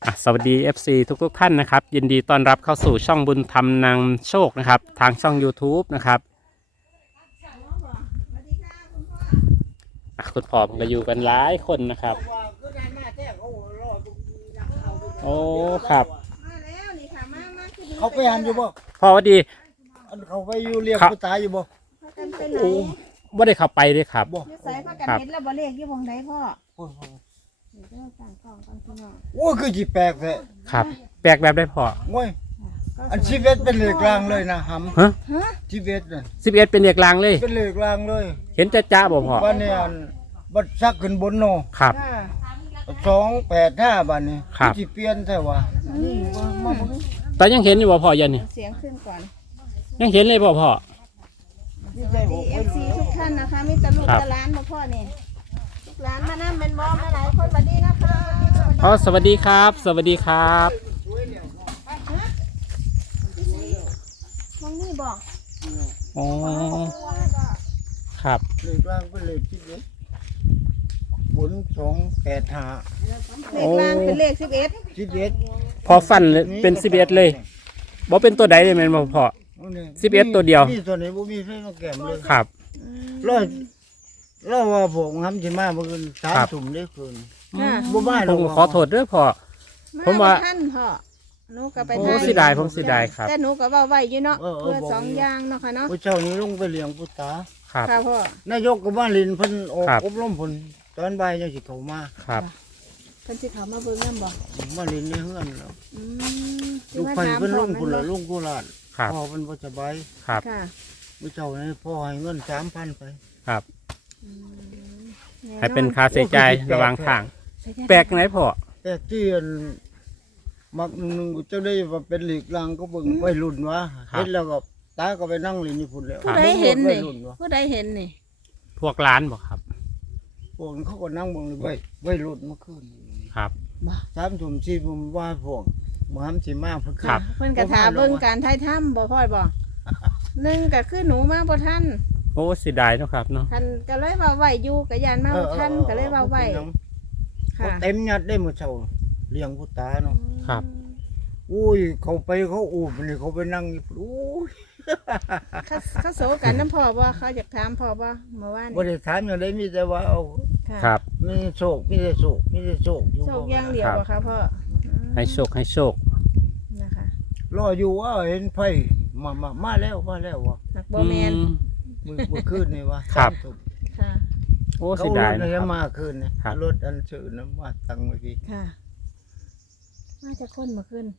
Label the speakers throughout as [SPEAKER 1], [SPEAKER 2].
[SPEAKER 1] สวัสดี FC ทุกท่านนะครับยินดีต้อนรับเข้าสู่ช่องบุญธรรมนำโชคนะครับทางช่อง YouTube นะครับคุณพ่อมันก็อยู่กันหลายคนนะครับโอ้ครับ
[SPEAKER 2] เขาไปหันอยู่บ่
[SPEAKER 1] พ่อสวัสดี
[SPEAKER 2] เขาไปอยู่เรียกผู้ตายอยู่บ่
[SPEAKER 1] โอ้ไม่ได้เข้าไปเลยครับ
[SPEAKER 3] อยู่ไสพากันเห็นแล้วบ่เลขอยู่วงใดพ่อเด้อต่างกล่องกันพี่น้อง
[SPEAKER 2] โอ้คือจีแปลกแท้
[SPEAKER 1] ครับแปลกแบบได้พ่อ
[SPEAKER 2] โอ้ยอันชีวิตเป็นเลขกลางเลยนะหำ
[SPEAKER 1] ฮะ
[SPEAKER 2] ชีวิตน่ะ
[SPEAKER 1] 11เป็นเลขลางเลย
[SPEAKER 2] เป็นเลขกลางเลย
[SPEAKER 1] เห็นจ้าบ่พ่อ
[SPEAKER 2] บ้านนี้อันบัดซักขึ้นบนโน
[SPEAKER 1] ครับ
[SPEAKER 2] 285บ้านนี้สิเปลี่ยนแท้ว่า
[SPEAKER 1] ตอนยังเห็นอยู่บ่พ่อยันนี่
[SPEAKER 3] เสียงขึ้นก่อน
[SPEAKER 1] ยังเห็นเลยบ่พ่อ
[SPEAKER 3] FC ทุกท่านนะคะมีตะลุกตะล้านบ่พ่อนี่ลูกหลานมานำเป็นบ่มาหลายคนสวัสดีนะคะ
[SPEAKER 1] อ๋อสวัสดีครับสวัสดีครับ
[SPEAKER 3] มองนี่บอก
[SPEAKER 1] อ๋อครับ
[SPEAKER 2] เลขกลางเป็นเลขชีวิตบน285
[SPEAKER 3] เลขล่างเป็นเลข11
[SPEAKER 2] ชีวิต
[SPEAKER 1] พอฟันเป็น11เลยบ่เป็นตัวใดเลยแม่นบ่พ่อ11ตัวเดียว
[SPEAKER 2] มีตัวไหนบ่มีใส่แก้มเลย
[SPEAKER 1] ครับ
[SPEAKER 2] รอว่าผมทำสิมาเมื่อคืน3 ทุ่มได้คืนบ่มา
[SPEAKER 1] ผมขอโทษด้วยพ่อผมว่า
[SPEAKER 3] ท่านพ่อหนูก็ไป
[SPEAKER 1] โอ้เสียดายผมเสียดายครับ
[SPEAKER 3] แต่หนูก็เว้าไว้อยู่เนาะเพื่อ2อย่างเนาะค่ะเนาะ
[SPEAKER 2] ผู้เจ้านี้ลงไปเลี้ยงผู้ตา
[SPEAKER 1] ครับ
[SPEAKER 3] ค่ะพ่อน
[SPEAKER 2] ายกก็บ้านลินเพิ่นอบรมเพิ่นตอนบ่ายจังสิเข้ามา
[SPEAKER 1] ครับ
[SPEAKER 3] เพิ่นสิเข้ามาเบิ่งนำบ่
[SPEAKER 2] มาลินในเฮือนแล้วลูกไผเพิ่นลงพุ่นละลุงโคราชพ่อเพิ่นบ่สบาย
[SPEAKER 1] ครับ
[SPEAKER 3] ค่ะ
[SPEAKER 2] ผู้เจ้านี่พ่อให้เงิน 3,000 ไป
[SPEAKER 1] ครับให้เป็นค่าใช้จ่ายระหว่างทางแปลกไหนพ่อ
[SPEAKER 2] แปลกที่มักนึงเจ้าได้ว่าเป็นหลีกลางก็เบิ่งวัยรุ่นวะเห็นแล้วก็ตาก็ไปนั่งลินนี่พุ่นแล้ว
[SPEAKER 3] ผู้ใดเห็นนี่ผู้ใดเห็นนี่
[SPEAKER 1] พวกร้านบ่ครับ
[SPEAKER 2] พวกเขาก็นั่งเบิ่งเลยวัยรุ่นเมื่อคืน
[SPEAKER 1] ครับ
[SPEAKER 2] 3 ทุ่ม4 ทุ่มว่าพวกบ่หำสิมาเพิ่น
[SPEAKER 1] ครับ
[SPEAKER 3] เพิ่นก็ถาเบิ่งการถ่ายทำบ่พ่อบ่1ก็คือหนูมาบ่ทัน
[SPEAKER 1] โอ้เสียดายเนาะครับเนาะ
[SPEAKER 3] ท่านก็เลยว่าไหวอยู่ก็ยานมาบ่ทันก็เลยว่าไหว
[SPEAKER 2] ค่ะเต็มยัดได้มื้อเช้าเลี้ยงผู้ตาเนาะ
[SPEAKER 1] ครับ
[SPEAKER 2] อุ้ยเขาไปเขาอูบนี่เขาไปนั่งอุ้ย
[SPEAKER 3] เขาโศกันน้ำพ่อบ่เขาอยากถามพ่อบ่เมื่อวาน
[SPEAKER 2] บ่ได้ถามอย่างใดมีแต่ว่าเอา
[SPEAKER 1] ครับ
[SPEAKER 2] มีโชคมีแต่โชคมีแต่โชค
[SPEAKER 3] โชคอย่างเดียวบ่คะพ่อ
[SPEAKER 1] ให้โชคให้โชค
[SPEAKER 3] นะคะ
[SPEAKER 2] รออยู่ว่าเห็นไฟมาแล้วว่ะ
[SPEAKER 3] บ่แม่น
[SPEAKER 2] มื้อคืนนี่ว่า
[SPEAKER 1] ครับ
[SPEAKER 3] ค่ะ
[SPEAKER 1] โอ้เสียดาย
[SPEAKER 2] นะครับมาคืนนี่รถอันชื่อน้ำมาตั้งไว้พี่
[SPEAKER 3] ค่ะมาจากคนมาขึ้น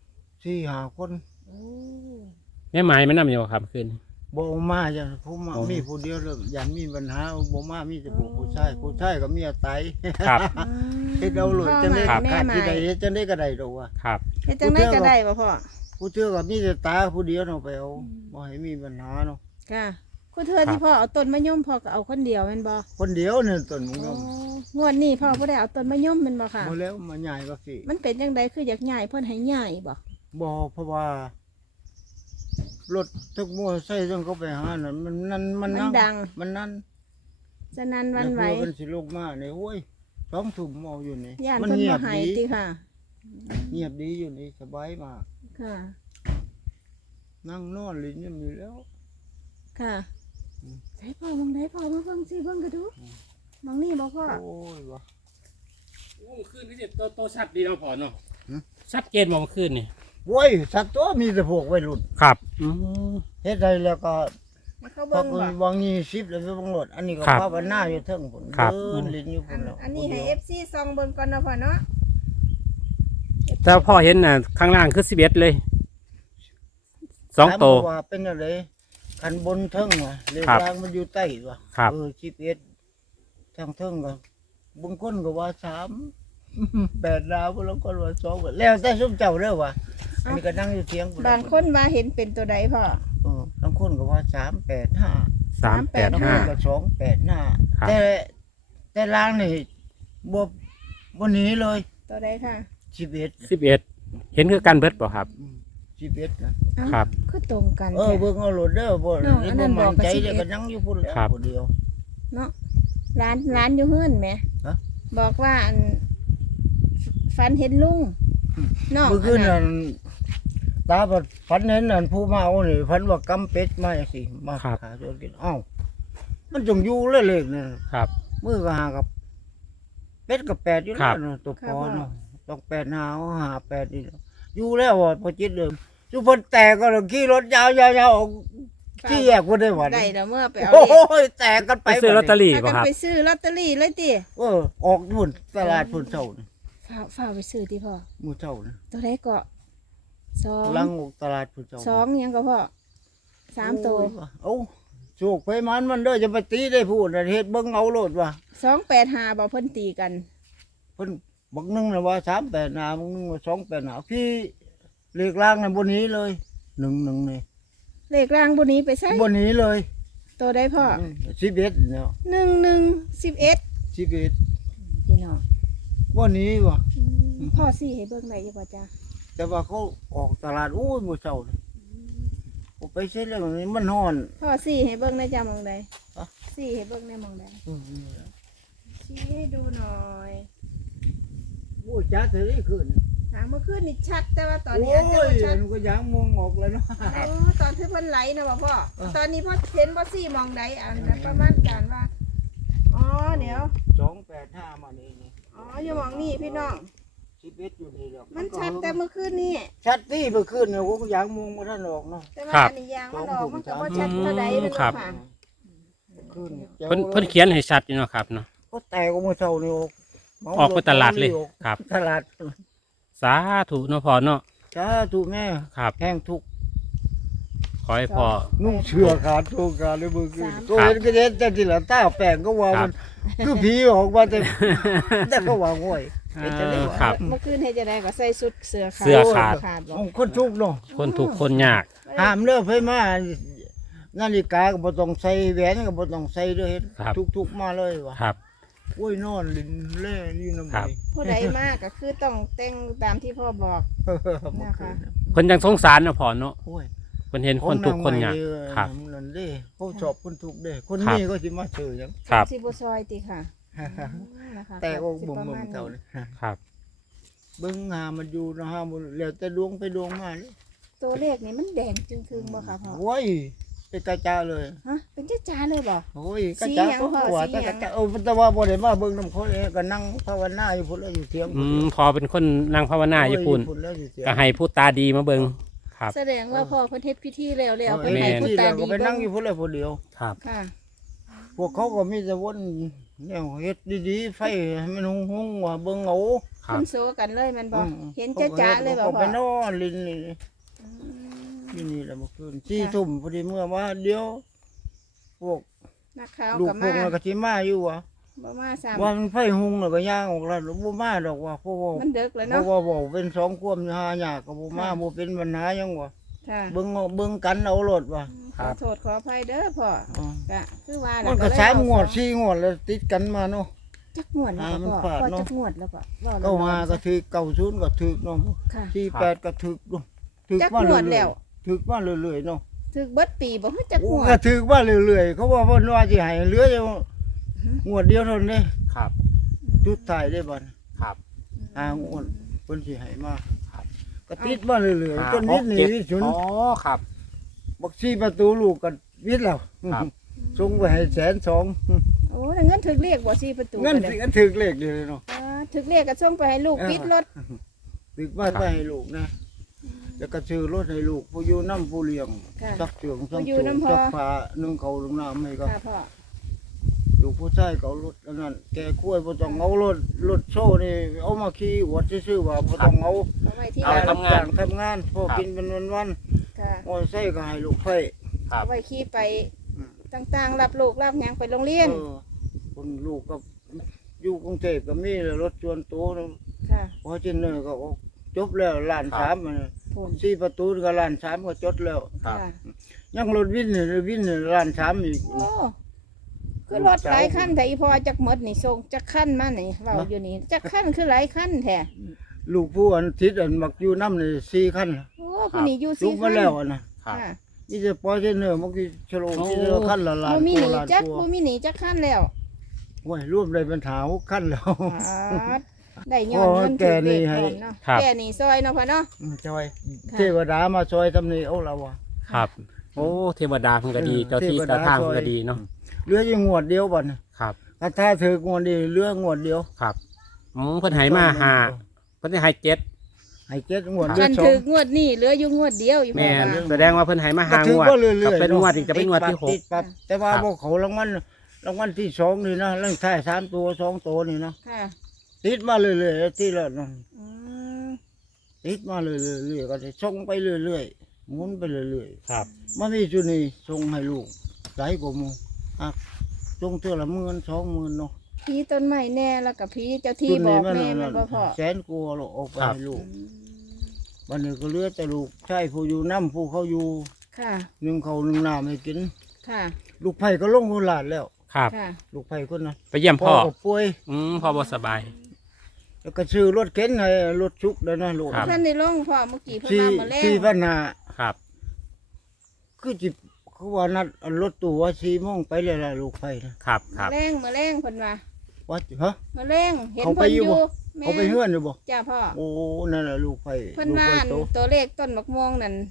[SPEAKER 2] 4-5 คน
[SPEAKER 3] โอ้
[SPEAKER 1] แม่หมายมันนำอยู่ครับขึ้น
[SPEAKER 2] บ่มาจ้ะผมมีผู้เดียวเลยยันมีปัญหาบ่มามีแต่ผู้ชายก็เมียตาย
[SPEAKER 1] ครับ
[SPEAKER 2] เฮ็ดเอาเลยจังได๋ขาดที่ใดเฮ็ดจังได๋ก็ได้ดอกว่า
[SPEAKER 1] ครับ
[SPEAKER 3] เฮ็ดจังได๋ก็ได้บ่พ่อ
[SPEAKER 2] ผู้เชื่อก็มีแต่ตาผู้เดียวเนาะไปเอาบ่ให้มีปัญหาเนาะ
[SPEAKER 3] ค่ะคุณเธอที่พ่อเอาต้นมะยมพ่อก็เอาคนเดียวแม่นบ่
[SPEAKER 2] คนเดียวเนี่ยต้นมะยม
[SPEAKER 3] งวดนี้พ่อบ่ได้เอาต้นมะยมแม่นบ่ค่ะ
[SPEAKER 2] บ่แล้วมาใหญ่ก็สิ
[SPEAKER 3] มันเป็นจังได๋คืออยากใหญ่เพิ่นให้ใหญ่บ่
[SPEAKER 2] เพราะว่ารถทุกมอไซค์ต้องเขาไปหานั่นมัน
[SPEAKER 3] ดัง
[SPEAKER 2] มันนั่น
[SPEAKER 3] ฉะนั้นวันไหว
[SPEAKER 2] มันสิลงมานี่โอ้ย2 ทุ่มเมาอยู่นี่
[SPEAKER 3] มันเงียบดีติค่ะ
[SPEAKER 2] เงียบดีอยู่นี่สบายมาก
[SPEAKER 3] ค่ะ
[SPEAKER 2] นั่งนอนลิ้นยังมีแล้ว
[SPEAKER 3] ค่ะใช่พ่อมองได้พ่อมาเบิ่งสิเบิ่งก็ดูมองนี่บ่พ่อ
[SPEAKER 2] โอ้ยวะ
[SPEAKER 1] โอ้ขึ้นนี่โตชัดดีเนาะพ่อเนาะชัดเจนบ่เมื่อคืนนี่
[SPEAKER 2] โว้ยสัตว์ตัวมีแต่พวกวัยรุ่น
[SPEAKER 1] ครับ
[SPEAKER 2] เฮ็ดได้แล้วก็
[SPEAKER 3] เขาเบิ่งบ่
[SPEAKER 2] วาง20แล้วไปบังรถอันนี้ก็ภาวนาอยู่เทิงพุ่นลิ้นอยู่พุ่นแล้ว
[SPEAKER 3] อันนี้ให้ FC ส่องเบิ่งก่อนเนาะพ่อเนาะ
[SPEAKER 1] แต่พ่อเห็นน่ะข้างล่างคือ11เลย2โต
[SPEAKER 2] ว่าเป็นจังได๋คันบนเทิงว่ะเลขกลางมันอยู่ใต้ว่ะ11ทางเทิงก็บางคนก็ว่า3 8ดาวบางคนว่า2แล้วแต่ซุมเจ้าเด้อว่ะอันนี้ก็นั่งอยู่เถียง
[SPEAKER 3] บางคนมาเห็นเป็นตัวใดพ่
[SPEAKER 2] อบางคนก็ว่า385ก็285แต่ล่างนี่บ่หนีเลย
[SPEAKER 3] ตัวใดค่ะ
[SPEAKER 1] 11เห็นคือกันเบิดบ่ครับ
[SPEAKER 2] 11
[SPEAKER 1] นะครับ
[SPEAKER 3] คือตรงกัน
[SPEAKER 2] เบิ่งเอาโหลดเด้อบ่มั่นใจเด้อก็นั่งอยู่พุ่นแล้วผู้เดียว
[SPEAKER 3] เนาะร้านอยู่เฮือนแหมบอกว่าอันฝันเห็นลุงน้อง
[SPEAKER 2] เมื่อคืน
[SPEAKER 3] อั
[SPEAKER 2] นั่
[SPEAKER 3] น
[SPEAKER 2] นตาบัดฝันเห็นนั่นผู้มาเอานี่ฝันว่ากำเป็ดมาจังซี่มา
[SPEAKER 1] ครับ
[SPEAKER 2] ขาจนกินเอ้ามันจงอยู่เลยเลขนี่
[SPEAKER 1] ครับ
[SPEAKER 2] มือก็หากับเป็ดกับแปดอยู่
[SPEAKER 1] ครั
[SPEAKER 2] แล้ว
[SPEAKER 1] บ
[SPEAKER 2] เนาะตัวปอเนาะต้องแปดหาหาแปดนี่เนาะอยู่แล้วว่ะพอจิตเดิมทุกคนแตกก็เลยขี่รถยาวๆออกที่แยกคนได้หวัน
[SPEAKER 3] ได้แล้วเมื่อไปเอา
[SPEAKER 2] โอ้
[SPEAKER 3] เลข
[SPEAKER 2] ยแตกกันไป
[SPEAKER 1] ไปซื้อลอตเตอรี่
[SPEAKER 3] พา
[SPEAKER 1] ป่ะ
[SPEAKER 3] กัน
[SPEAKER 1] ครับ
[SPEAKER 3] ไปซื้อลอตเตอรี่เลยติ
[SPEAKER 2] ออกพุ่นตลาดพุ่นเท่านี่
[SPEAKER 3] ฝ่าไปซื้อติพ่อ
[SPEAKER 2] หมู่เท่านี่
[SPEAKER 3] ตัวใดก็สอง
[SPEAKER 2] หลังออกตลาดพุ่นเท่า
[SPEAKER 3] สองหยังก็พ่อสามตัว
[SPEAKER 2] โอ้โชคไปมันเด้อจะไปตีได้พูดน่ะเฮ็ดเบิ่งเอาโลดว่ะ
[SPEAKER 3] 285บ่เพิ่นตีกัน
[SPEAKER 2] เพิ่นบักหนึงน่ะว่า38หนาบักหนึงว่า28หนาพี่เลขล่างน่ะบ่หนีเลย1นี่
[SPEAKER 3] เลขล่างบ่หนี้ไปใส่
[SPEAKER 2] บ่หนีเลย
[SPEAKER 3] ตัวใดพ่อ
[SPEAKER 2] 11เนาะ
[SPEAKER 3] 11
[SPEAKER 2] 11
[SPEAKER 3] พี่น้อง
[SPEAKER 2] บ่หนีว่ะ
[SPEAKER 3] พ่อสี่ให้เบิ่งได้อยู่บ่จ้า
[SPEAKER 2] แต่ว่าเขาออกตลาดโอ้ยมื้อเช้านี่ผมไปเฮ็ดเรื่องนี้มันฮ้อน
[SPEAKER 3] พ่อสี่ให้เบิ่งได้จ้ามองใด
[SPEAKER 2] ฮะ
[SPEAKER 3] สี่ให้เบิ่งได้มองใด
[SPEAKER 2] อืม
[SPEAKER 3] ชี้ให้ดูหน่อย
[SPEAKER 2] โอ้ยจัดเท่านี้ขึ้น
[SPEAKER 3] หางเมื่อคืนนี่ชัดแต่ว่าตอน
[SPEAKER 2] โอ้
[SPEAKER 3] นี้อาจจะ
[SPEAKER 2] ย
[SPEAKER 3] บ่ชัด
[SPEAKER 2] มันก็ยางมองออกแล้วเนาะ
[SPEAKER 3] โอ้ตอนที่เพิ่นไหลนะบ่พ่อ
[SPEAKER 2] เออ
[SPEAKER 3] ตอนนี้พ่อเห็นบ่สี่มองใดอันนั้นประมาณการว่าอ๋อเดี๋ยว
[SPEAKER 2] 285มานี่นี่
[SPEAKER 3] อ๋ออยู่หมองนี่พี่น้อง
[SPEAKER 2] 11อยู่นี่ดอก
[SPEAKER 3] มันชัดแต่เมื่อคืนนี่
[SPEAKER 2] ชัดที่เมื่อคืนเนี่ยผมก็ยางมองบ่ทันออกเนาะ
[SPEAKER 3] แต่ว่า
[SPEAKER 1] ครับ
[SPEAKER 3] อันนี้ยางมันออกมันก็บ่ชัดเท่าใดเลย
[SPEAKER 1] ครับ
[SPEAKER 3] ค่ะ
[SPEAKER 2] ขึ้น
[SPEAKER 1] เพิ่นเขียนให้ชัดอยู่เนาะครับเนาะ
[SPEAKER 2] ก็แตกออกมาเท่านี้
[SPEAKER 1] ออกไปตลาดเลยครับ
[SPEAKER 2] ตลาด
[SPEAKER 1] สาธุเนาะพ่อเนาะ
[SPEAKER 2] จ้าถูกแม่
[SPEAKER 1] ครับ
[SPEAKER 2] แห้งทุก
[SPEAKER 1] ขอให้พ่อ
[SPEAKER 2] นุ่งเชือขาดโชว์การเลยมือขึ้น
[SPEAKER 3] สาม
[SPEAKER 2] ก็เห็นก็เห็นแต่ทีละตาแปลงก็ว่า
[SPEAKER 1] ครั
[SPEAKER 2] มั
[SPEAKER 1] บ
[SPEAKER 2] นคือผีออกมาแต่ แต่ก็ว่าง่วย
[SPEAKER 1] อ่า
[SPEAKER 2] เห็นจะได้ว่า
[SPEAKER 1] ครับ
[SPEAKER 3] เมื่อคืนเฮ็ดจะได้ก็ใส่ชุดเสื้อขาด
[SPEAKER 1] เสื้อขาด
[SPEAKER 3] ขาดบ่
[SPEAKER 2] เอาคนทุกข์เนาะ
[SPEAKER 1] คนถูกข์คนยาก
[SPEAKER 2] ห้ามเลิกให้มานาฬิกาก็บ่ต้องใส่แหวนก็บ่ต้องใส่ด้วยเฮ็ด
[SPEAKER 1] ครับ
[SPEAKER 2] ทุกๆมาเลยว่ะ
[SPEAKER 1] ครับ
[SPEAKER 2] โอ้ยนอนลินแล่นี่น้ำ
[SPEAKER 1] ครับ
[SPEAKER 3] ผู้ใดมากก็คือต้องแต่งตามที่พ่อบอก นะคะ
[SPEAKER 1] เพิ่นยังสงสารเนาะพ่อเนาะ
[SPEAKER 2] โอ้ย
[SPEAKER 1] เพิ่นเห็นคนทุกข์คนยากครับ
[SPEAKER 2] นั่นเด้เขาชอบคนทุกข์เด้คน
[SPEAKER 1] ครับ
[SPEAKER 2] นี้ก็สิมาเจอหยัง
[SPEAKER 1] ครับ
[SPEAKER 3] สิบ่ซอยติค่ะนะคะ
[SPEAKER 2] แต่ก็
[SPEAKER 3] สิ
[SPEAKER 2] บ่ม
[SPEAKER 3] ประ
[SPEAKER 2] บ่
[SPEAKER 3] มาณ
[SPEAKER 2] มเท่า
[SPEAKER 3] นี้
[SPEAKER 2] นี้
[SPEAKER 1] ครับ
[SPEAKER 2] เบิ่งหามันอยู่นะฮะมันแล้วแต่ดวงไปดวงมาเลย
[SPEAKER 3] ตัวเลขนี่มันแดงจึงคืงบ่ค่ะพ่อ
[SPEAKER 2] โอ้ยเป็นกระจาเลย
[SPEAKER 3] ฮะเป็นจ้าๆเลยบ่
[SPEAKER 2] โอ้ยกระ
[SPEAKER 3] สี
[SPEAKER 2] จา
[SPEAKER 3] หยัง
[SPEAKER 2] ก็
[SPEAKER 3] พ่อ
[SPEAKER 2] หัว
[SPEAKER 3] สี
[SPEAKER 2] แต่
[SPEAKER 3] ห
[SPEAKER 2] ก
[SPEAKER 3] ยั
[SPEAKER 2] ระ
[SPEAKER 3] ง
[SPEAKER 2] จาแต่ว่าบ่ได้มาเบิ่งน้ำเขาเองก็นั่งภาวนาอยู่พุ่นแล้วอยู่เถียง
[SPEAKER 1] อืมพอเป็นคนนั่งภาวนาอยู่ปุ่น
[SPEAKER 2] แล้วอยู่เถียง
[SPEAKER 1] ก็ให้ผู้ตาดีมาเบิ่งครับ
[SPEAKER 3] แสดงว่าพ่อเพิ่นเฮ็ดพิธีแล้วแล้ว
[SPEAKER 2] เอ
[SPEAKER 3] เพิ่น
[SPEAKER 2] อ
[SPEAKER 3] ให้ผู้
[SPEAKER 2] ที่
[SPEAKER 3] ตา
[SPEAKER 2] เรา
[SPEAKER 3] ดี
[SPEAKER 2] ก็ไปนั่งอ
[SPEAKER 3] เบิ่
[SPEAKER 2] ยู่พุ่นแล้วผู้เดียว
[SPEAKER 1] ครับ
[SPEAKER 3] ค่ะ
[SPEAKER 2] พวกเขาก็มีแต่วนแนวเฮ็ดดีๆไฟให้มันหงๆว่าเบิ่งเอา
[SPEAKER 1] ครับ
[SPEAKER 3] เพิ่นโซกันเลยแมันบ่
[SPEAKER 2] อืม
[SPEAKER 3] เห็นจ้าๆเลยบ่
[SPEAKER 2] เขา
[SPEAKER 3] พ่
[SPEAKER 2] ไป
[SPEAKER 3] อน
[SPEAKER 2] อนลินนี่
[SPEAKER 3] อืม
[SPEAKER 2] นี่แหละเมื่อคืน4 ทุ่มพอดีเมื่อว่าเดี๋ยวพวก
[SPEAKER 3] นักข่าว
[SPEAKER 2] ลูก
[SPEAKER 3] ก็
[SPEAKER 2] พว
[SPEAKER 3] มาก
[SPEAKER 2] มันก็สิมาอยู่ว่ะ
[SPEAKER 3] บ่มาซ้ำ
[SPEAKER 2] ว่ามันไฟหุงแล้วก็ย่างออกแล้วบ่มาดอกว่าเพราะว่า
[SPEAKER 3] มันดึกแล้ว
[SPEAKER 2] เพ
[SPEAKER 3] เนาะ
[SPEAKER 2] ราะว่าบอกเป็นสองความหายากก็บ่มา
[SPEAKER 3] ค่ะ
[SPEAKER 2] บ่เป็นปัญหาหยังวะ
[SPEAKER 3] ค่ะ
[SPEAKER 2] เบิ่งกันเอารถว่ะ
[SPEAKER 3] ขอโทษขออภัยเด้อพ่อ
[SPEAKER 2] อ๋อ
[SPEAKER 3] ก็คือว่า
[SPEAKER 2] มันก็
[SPEAKER 3] เลย
[SPEAKER 2] สาม
[SPEAKER 3] เว้
[SPEAKER 2] งวด4งวดแล้วติดกันมาเนาะ
[SPEAKER 3] จักงวดแล้ว
[SPEAKER 2] มัน
[SPEAKER 3] ก็
[SPEAKER 2] พลาด
[SPEAKER 3] พ่อ
[SPEAKER 2] เนาะ
[SPEAKER 3] จักงวดแล้วก็เว้า
[SPEAKER 2] เก้าห้าก็ถึก90ก็ถึกเนาะ
[SPEAKER 3] ค่ะ
[SPEAKER 2] 48ก็ถึกเนาะถึก
[SPEAKER 3] จัก
[SPEAKER 2] มาง
[SPEAKER 3] วด
[SPEAKER 2] เรื่
[SPEAKER 3] แล้
[SPEAKER 2] อยว ๆถึกมาเรื่อยๆเนาะ
[SPEAKER 3] ถึกเบิดปีบ่ฮู้จัก
[SPEAKER 2] โอ้
[SPEAKER 3] งว
[SPEAKER 2] ก็
[SPEAKER 3] ด
[SPEAKER 2] ถึกมาเรื่อยๆเขาว่าเพิ่นว่าสิให้เหลืออยู่งวดเดียวเท่านั้นเด้
[SPEAKER 1] ครับ
[SPEAKER 2] จุดท้ายได้บัด
[SPEAKER 1] ครับ
[SPEAKER 2] งวดเพิ่นสิให้มา
[SPEAKER 1] ครับ
[SPEAKER 2] ก็ติดมาเรื่อยๆจนนิดนี้ที่สุด
[SPEAKER 1] อ๋อครับ
[SPEAKER 2] บัก4ประตูลูกก็วิทย์แล้ว
[SPEAKER 1] ครับ
[SPEAKER 2] ส่งไปให้120,000
[SPEAKER 3] โอ้แต่เงินถึกเรียกบ่4ประตู
[SPEAKER 2] เงิน
[SPEAKER 3] ก็
[SPEAKER 2] สิ
[SPEAKER 3] ได้
[SPEAKER 2] กันถึกเลขเดียวเลยเนาะ
[SPEAKER 3] ถึกเรียกก็ส่งไปให้ลูกปิดรถ
[SPEAKER 2] ถึกบ้านไปให้ลูกนะแล้วก็ซื้อรถให้ลูกผู้อยู่น้ำผู้เลี้ยง
[SPEAKER 3] ค่ะ
[SPEAKER 2] สักเจืองสัก
[SPEAKER 3] ผู้อยู่
[SPEAKER 2] จูง
[SPEAKER 3] นำพ่อ
[SPEAKER 2] สักผ้านึ่งเขาลงน้ำให้ก็
[SPEAKER 3] ค่ะพ่อ
[SPEAKER 2] ลูกผู้ชายก็เอารถอันนั้นแกกล้วยบ่ต้องเอารถโซ่นี่เอามาขี่อวดซื่อๆว่าบ่ต้องเอา
[SPEAKER 3] เอาไว้ที่
[SPEAKER 1] เอา
[SPEAKER 3] ร้าน
[SPEAKER 1] ทำงาน
[SPEAKER 2] ทำงานพอกินเป็นวัน
[SPEAKER 3] ค่ะ
[SPEAKER 2] ๆมอไซค์ก็ให้ลูกไฟ
[SPEAKER 1] ครับ
[SPEAKER 3] เอาไว้ขี่ไป
[SPEAKER 2] อืม
[SPEAKER 3] ต่างๆรับลูกรับหยังไปโรงเรียน
[SPEAKER 2] คนลูกก็อยู่กรุงเทพก็มีรถส่วนตัวนะ
[SPEAKER 3] ค่ะ
[SPEAKER 2] พอจินเนอร์ก็จบแล้วล้านสามมัน
[SPEAKER 3] ผม
[SPEAKER 2] 4ประตูก็ล้านสามก็จดแล้ว
[SPEAKER 1] ครับ
[SPEAKER 3] ค่ะ
[SPEAKER 2] ยังรถวินนี่ล้านสามอีก
[SPEAKER 3] โอ้คือรถหลายคันแต่อีพอจักหมดนี่ส่งจักคันมานี่เว้าอยู่นี่จักคันคือหลายคันแท้
[SPEAKER 2] ลูกผู้อันทิศอันมักอยู่น้ำนี่4 คัน
[SPEAKER 3] โอ้ผู้นี้อยู่
[SPEAKER 2] ลู
[SPEAKER 3] 4
[SPEAKER 2] ก
[SPEAKER 3] คั
[SPEAKER 2] มาน แล้วอะนะ
[SPEAKER 1] ครับ
[SPEAKER 3] ค่ะ
[SPEAKER 2] นี่จะปอเจเนอร์มักที่ฉลองที่เจอคันละล้าน
[SPEAKER 3] บ่มีหนี
[SPEAKER 2] ล้าน
[SPEAKER 3] จัก
[SPEAKER 2] กว่า
[SPEAKER 3] บ่มีหนีจักคันแล้ว
[SPEAKER 2] โอ้ยรวมได้เป็นหา6 คันแล้ว
[SPEAKER 3] อ๋อได้ย้อนเงิน
[SPEAKER 2] แก่นี่ให้
[SPEAKER 3] ถือเลขพร้อมเนาะ
[SPEAKER 1] ครับ
[SPEAKER 3] แก่นี่ซอยเนาะพ่อเนาะ
[SPEAKER 2] จอย
[SPEAKER 3] ค่ะ
[SPEAKER 2] เทวดามาซอยทำนี่เอาละวะ
[SPEAKER 1] ครับ โอ้เทวดาเพิ่นก็ดี เจ้าที่
[SPEAKER 2] เทวดา
[SPEAKER 1] เจ้าทาง
[SPEAKER 2] ช่วย
[SPEAKER 1] เพิ่นก็ดีเนาะ
[SPEAKER 2] เหลืออยู่งวดเดียวบ่เนี่ย
[SPEAKER 1] ครับ
[SPEAKER 2] ถ้าถืองวดนี้เหลืองวดเดียว
[SPEAKER 1] ครับเพิ่นให้มาหาเพิ่นให้7
[SPEAKER 2] ให้เจ็ดงวดเหลื
[SPEAKER 3] คั
[SPEAKER 2] อน สอ
[SPEAKER 3] ถื
[SPEAKER 2] ง
[SPEAKER 3] องวดนี่เหลืออยู่งวดเดียวอยู่พ่
[SPEAKER 1] แม่
[SPEAKER 3] อน ว่า
[SPEAKER 1] แสดงว่าเพิ่นให้มาหา
[SPEAKER 2] ถื
[SPEAKER 1] งวด
[SPEAKER 2] ก็เรื่อย
[SPEAKER 1] ก็
[SPEAKER 2] ๆ
[SPEAKER 1] เป็น
[SPEAKER 2] เนาะ
[SPEAKER 1] งวดอีกจะเป็นงวดที่
[SPEAKER 2] ติดปั๊บ
[SPEAKER 3] ค่ะ
[SPEAKER 2] แต่ว่า
[SPEAKER 1] ครับ
[SPEAKER 2] พวกเขารางวัลที่สองนี่นะเรื่องท้าย3 ตัว2 ตัวนี่นะ
[SPEAKER 3] ค่ะ
[SPEAKER 2] ติดมาเรื่อยๆที่ละนะ
[SPEAKER 3] อืม
[SPEAKER 2] ติดมาเรื่อยๆก็จะส่งไปเรื่อยๆหมุนไปเรื่อย
[SPEAKER 1] ครับ
[SPEAKER 2] ๆมันมีจุดนี้ส่งให้ลูกหลายกว่าหมู่อ่ะส่งเท่าละ10,000 20,000เนาะ
[SPEAKER 3] ผีต้นไม้แน่แล้วก็ผีเจ้าที่บอกแม่มันบ่พ่อ
[SPEAKER 2] แสนกลัวาเราออกไป
[SPEAKER 1] ครับ
[SPEAKER 2] ให้ลูก
[SPEAKER 3] อืม
[SPEAKER 2] วันนี้ก็เหลือแต่ลูกใช่ผู้อยู่น้ำผู้เขาอยู่
[SPEAKER 3] ค่ะ
[SPEAKER 2] นึ่งเขาวนึ่งน้ำให้กิน
[SPEAKER 3] ค่ะ
[SPEAKER 2] ลูกไผ่ก็ลงโคราชแล้ว
[SPEAKER 1] ครับ
[SPEAKER 3] ค่ะ
[SPEAKER 2] ลูกไผ่คนนั้น
[SPEAKER 1] ไปเยี่ยมพ่อ
[SPEAKER 2] ก็ป่วย
[SPEAKER 1] พ่อบ่สบาย
[SPEAKER 2] แล้วก็ซื้อรถเข็นให้รถชุกแล้วนะลูก
[SPEAKER 1] ครับ
[SPEAKER 3] ท่านได้ลงพ่อเมื่อกี้เพิ่น
[SPEAKER 2] สี่
[SPEAKER 3] มาเมื่อแร
[SPEAKER 2] สี่
[SPEAKER 3] ง
[SPEAKER 2] ปัญหา
[SPEAKER 1] ครับ
[SPEAKER 2] คือจิเขาว่านัดรถตู้ว่า4 โมงไปเลยล่ะลูกไผ่นะครับ
[SPEAKER 1] ครับ
[SPEAKER 3] เมื่อแรงเพิ่นว่า
[SPEAKER 2] ว่าฮะ
[SPEAKER 3] เมื่อแรงเห็น
[SPEAKER 2] เขาไป
[SPEAKER 3] เพิ่น
[SPEAKER 2] อ
[SPEAKER 3] อยู่ ยู่
[SPEAKER 2] บ่
[SPEAKER 3] แม่
[SPEAKER 2] เขาไปเฮือนอยู่บ่
[SPEAKER 3] จ้าพ่อ
[SPEAKER 2] โอ้นั่นแหละลูกไผ่
[SPEAKER 3] เพิ่น
[SPEAKER 2] ลูก
[SPEAKER 3] ว่า
[SPEAKER 2] ไผ่
[SPEAKER 3] อัน
[SPEAKER 2] โต
[SPEAKER 3] ตัวเลขต้นมะม่วงนั่น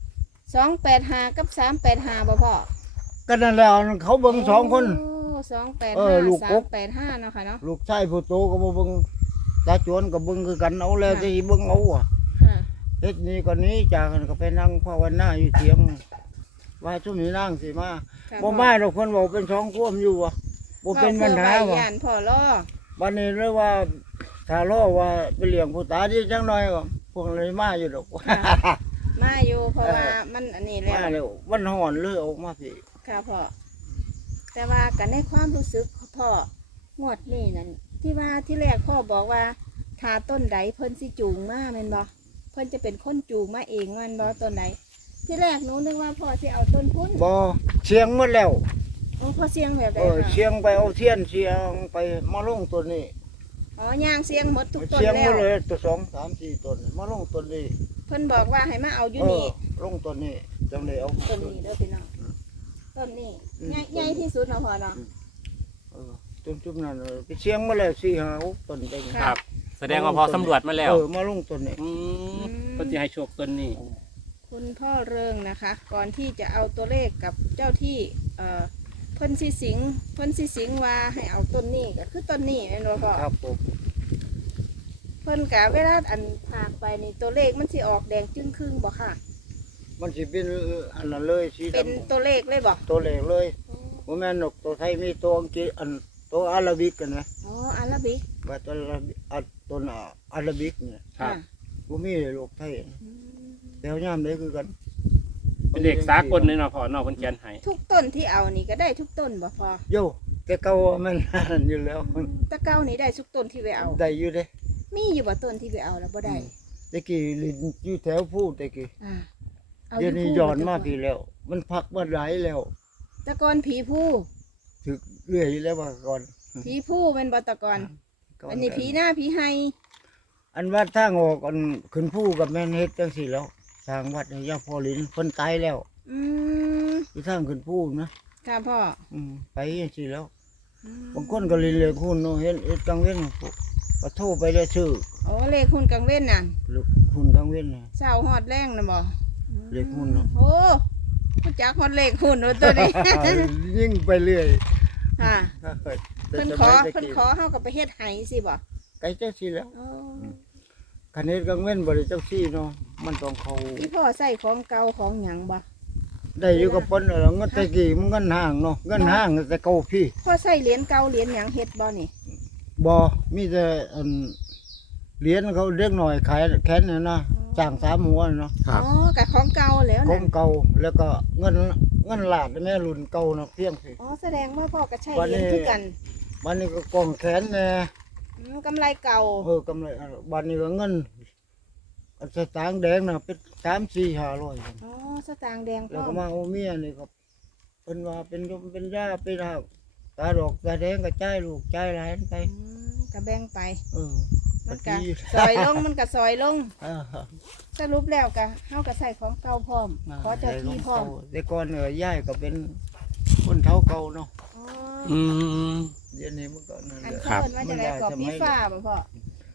[SPEAKER 3] 285กับ385บ่พ่อ
[SPEAKER 2] ก็นั่นแหละเขาเบิ่ง2 คน
[SPEAKER 3] โอ้285
[SPEAKER 2] ลูกกบ
[SPEAKER 3] 385เนาะค่ะเนาะ
[SPEAKER 2] ลูกชายผู้โตก็บ่เบิ่งตาจวนก็เบิ่งคือกันเอาแล้ว
[SPEAKER 3] ค่ะ
[SPEAKER 2] สิเบิ่งเอาอ่ะ
[SPEAKER 3] ค่ะ
[SPEAKER 2] เฮ็ดนี้ก็หนี้จากกันก็ไปนั่งภาวนาอยู่เถียงว่าซุมนี้นั่งสิมา
[SPEAKER 3] ค่ะ
[SPEAKER 2] บ่มาดอกเพิ่นบอกเป็น2ควมอยู่ว่ะบ่เป็นปัญหา
[SPEAKER 3] พ่อ
[SPEAKER 2] ว่ะ
[SPEAKER 3] ย่านพ่อรอ
[SPEAKER 2] บัดนี้เลยว่าถ้ารอว่าไปเลี้ยงผู้ตาดีจังหน่อยก็พวกเลยมาอยู่ดอก
[SPEAKER 3] ค่ะ มาอยู่เพราะว่ามันอันนี้แล้
[SPEAKER 2] มาว แล้วมันฮ้อนเลยออกมาพี่
[SPEAKER 3] ค่ะพ่อแต่ว่ากันในความรู้สึกของพ่องวดนี่นั่นที่ว่าที่แรกพ่อบอกว่าถ้าต้นใดเพิ่นสิจูงมาแม่นบ่เพิ่นจะเป็นคนจูงมาเองแม่นบ่ต้นไหนที่แรกหนูนึกว่าพ่อสิเอาต้นพุ่น
[SPEAKER 2] บ่เชียงหมดแล้ว
[SPEAKER 3] โอ้พ่อเสียงแบบใด
[SPEAKER 2] เชี
[SPEAKER 3] คะ
[SPEAKER 2] ยงไปเอาเทียนเชียงไปมาลงต้นนี้
[SPEAKER 3] อ๋อย่างเสียงหมดทุกต้น
[SPEAKER 2] เชียงห
[SPEAKER 3] แล้
[SPEAKER 2] ม
[SPEAKER 3] ว
[SPEAKER 2] ดเลยตัว2 3 4ต้นมาลงต้นนี้
[SPEAKER 3] เพิ่นบอกว่าให้มาเอาอยู่นี่
[SPEAKER 2] ลงต้นนี้จังได๋เอา
[SPEAKER 3] ต้นนี้เด้อพี่น้องต้นนี้
[SPEAKER 2] อืม
[SPEAKER 3] ใหญ่ที่สุดเนาะพ่อเนาะ
[SPEAKER 2] ต้นจุ่มนั่นไปเชียงมาแล้ว4 5 6ต้นได้
[SPEAKER 3] ค่ะ
[SPEAKER 1] ครับ แสดงว่าพอสำรวจมาแล้ว
[SPEAKER 2] มาลงต้นนี้
[SPEAKER 1] เพิ่นสิให้โชคต้นนี้
[SPEAKER 3] คุณพ่อเริงนะคะ ก่อนที่จะเอาตัวเลขกับเจ้าที่เพิ่นสิสิงว่าให้เอาต้นนี้ก็คือต้นนี้แม่นบ่พ่อ
[SPEAKER 2] ครับผม
[SPEAKER 3] เพิ่นกะเวลาอันพากไปนี่ตัวเลขมันสิออกแดงจึ้งครึ่งบ่ค่ะ
[SPEAKER 2] มันสิเป็นอันนั้นเลยสี
[SPEAKER 3] เป็น
[SPEAKER 2] ดำ
[SPEAKER 3] ตัวเลขเลยบ่
[SPEAKER 2] ตัวเล็กเลยบ่แม่นนกตัวไทยมีตัวอังกฤษอันตัวอาราบิกกันนะ
[SPEAKER 3] อ๋ออาราบิก
[SPEAKER 2] ว่าตัวอาราบิกตัวอาราบิกเนี่ย
[SPEAKER 1] ครับ
[SPEAKER 3] ะ
[SPEAKER 2] บ่มีโลกไทย
[SPEAKER 3] อืม
[SPEAKER 2] แต่ยามใดคือกัน
[SPEAKER 1] เป็นเด็กสากลเลยเนาะพ่อเนาะเพิ่นเขียนให้
[SPEAKER 3] ทุกต้นที่เอานี่ก็ได้ทุกต้นบ่พอ
[SPEAKER 2] โยแต่เก่ามันนั่นอยู่แล้ว
[SPEAKER 3] ตะเก้านี่ได้ทุกต้นที่ไปเอา
[SPEAKER 2] ได้อยู่เด้
[SPEAKER 3] มีอยู่บ่ต้นที่ไปเอาแล้วบ่ได้
[SPEAKER 2] ตะกี้ลินอยู่แถวผู้ตะกี้
[SPEAKER 3] อ่าเอา
[SPEAKER 2] เดี๋ยวนี้
[SPEAKER 3] ผู้
[SPEAKER 2] ย้อน
[SPEAKER 3] บ่
[SPEAKER 2] มา
[SPEAKER 3] จ้ะ
[SPEAKER 2] พี่แล้ว มันพักมาหลายแล้ว
[SPEAKER 3] แตะกอนผีผู้
[SPEAKER 2] ถึกเรื่อยแล้วว่าก่อน
[SPEAKER 3] ผีผู้เป็นบ่ตะกอนอันนี้ผีหน้าผีไฮ
[SPEAKER 2] อันว่าทางออกอันขึ้นผู้กับแม่นเฮ็ดจังซี่แล้วทางวัดนี่ยาพอลินเพิ่นตายแล้ว
[SPEAKER 3] อืม
[SPEAKER 2] อยู่ทางขึ้นผู้นะ
[SPEAKER 3] ค่ะพ่อ
[SPEAKER 2] ไปจังซี่แล้ว
[SPEAKER 3] อืม
[SPEAKER 2] บางคนก็เรียนคุณเนาะเห็นเอ็ดกลางเว้นก็โทรไปได้ซื้อ
[SPEAKER 3] โอ้เลขหุ้นกลางเว้นน่ะ
[SPEAKER 2] ลูกคุณกลางเว้นน่ะ
[SPEAKER 3] เช้าฮอดแรงน่ะบ่
[SPEAKER 2] เลขหุ้นเนาะ
[SPEAKER 3] โอ้รู้จักฮอดเลขหุ้นว่าตัวนี้
[SPEAKER 2] ยิ่งไปเรื่อย
[SPEAKER 3] ค่ะ
[SPEAKER 2] แต่
[SPEAKER 3] เพิ่น
[SPEAKER 2] ส
[SPEAKER 3] ขอ
[SPEAKER 2] มัยตะ
[SPEAKER 3] เพิ่น
[SPEAKER 2] กี้
[SPEAKER 3] ขอเฮาก็ไปเฮ็ดให้สิบ่
[SPEAKER 2] ไกลจังซี่แล้ว
[SPEAKER 3] โอ้
[SPEAKER 2] คันเฮ็ดกลางเว้นบ่ได้จังซี่เนาะมันต้องเข้า
[SPEAKER 3] พี่พ่อใส่ของเก่าของหยังบ่
[SPEAKER 2] ได้อยู่กับเพิ่นแล้วเงินแตะกี้มันเงินห้างเนาะเงินห้างแต่เก่าพี่
[SPEAKER 3] พ่อใส่เหรียญเก่าเหรียญหยังเฮ็ดบ่นี่
[SPEAKER 2] บ่มีแต่อันเหรียญเขาเด็กหน่อยขายแค้นน่ะนะจ้าง3หัวน่ะเนาะ
[SPEAKER 1] ครับ
[SPEAKER 3] อ๋อกับของเก่าแล้ว
[SPEAKER 2] ขอ
[SPEAKER 3] น่ะ
[SPEAKER 2] งเก่าแล้วก็เงินลาดแม่รุ่นเก่าเนาะเพียงสิ
[SPEAKER 3] อ๋อแสดงว่าพ่อก็ใช้
[SPEAKER 2] วัน
[SPEAKER 3] เหรี
[SPEAKER 2] นี้
[SPEAKER 3] ยญคือกัน
[SPEAKER 2] บัดนี้ก็กองแขนแน่
[SPEAKER 3] กำไรเก่าก
[SPEAKER 2] ำไรบัดนี้ก็เงินอันสตางค์แดงน่ะเป็น3-4-500
[SPEAKER 3] อ๋อสตางค์แดง
[SPEAKER 2] แล้ว
[SPEAKER 3] พ่อ
[SPEAKER 2] ก็มาเอาเมียนี่ก็เพิ่นว่าเป็นยมเป็นยาเป็นหักตาดอกตาแดงก็จ่ายลูกจ่ายหลานไป
[SPEAKER 3] ก็แบ่งไป
[SPEAKER 2] เออ
[SPEAKER 3] มันก็
[SPEAKER 2] ดี
[SPEAKER 3] ซอยลงมันก็ซอยลง
[SPEAKER 2] อ่า
[SPEAKER 3] สรุปแล้วก็เฮาก็ใส่ของเก่าพร้อมขอเจ้าที่พร้อม
[SPEAKER 2] แต่ก่อนยายก็เป็นคนเฒ่าเก่าเนาะ
[SPEAKER 3] อ๋อ
[SPEAKER 1] อืม
[SPEAKER 2] เดี๋ยวนี้มันก็นั่น
[SPEAKER 3] อัน
[SPEAKER 2] แหละ
[SPEAKER 3] เขาเอิ้นว่าจะได้กอบปีฟ้าบ่พ่อ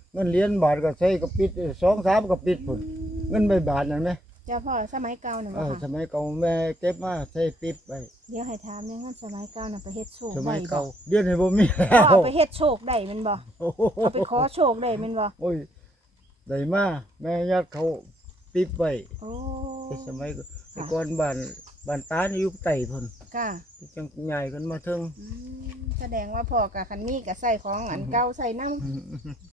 [SPEAKER 2] เงินเหรียญบาทก็ใช้กระปิด2-3กระปิดพุ่นเงินใบบาทนั่นไหม
[SPEAKER 3] จ้าพ่อสมัยเก่าน่ะบ่
[SPEAKER 2] ส
[SPEAKER 3] ค่ะ
[SPEAKER 2] มัยเก่าแม่เก็บมาใช้ปิดไป
[SPEAKER 3] เดี๋ยวให้ถามเนี่ยเงินสมัยเก่าน่ะไปเฮ็ดโชค
[SPEAKER 2] ส
[SPEAKER 3] ได้
[SPEAKER 2] มัย
[SPEAKER 3] บ่
[SPEAKER 2] เก่าเดี๋ยวนี้บ่มีแล้
[SPEAKER 3] พ่อ
[SPEAKER 2] ว
[SPEAKER 3] เอาไปเฮ็ดโชคได้แม่นบ่
[SPEAKER 2] โอ้โห
[SPEAKER 3] เอาไปขอโชคได้แม่นบ่
[SPEAKER 2] โอ้ยได้มาแม่ญาติเขาปิดไว้
[SPEAKER 3] โอ้
[SPEAKER 2] แต่สมัยก่อนบ้านตานี่อยู่ใต้พุ่น
[SPEAKER 3] ค่ะ
[SPEAKER 2] จังใหญ่กันมาถึง
[SPEAKER 3] แสดงว่าพ่อกับคันมีก็ใส่ของอันเก่าใส่น้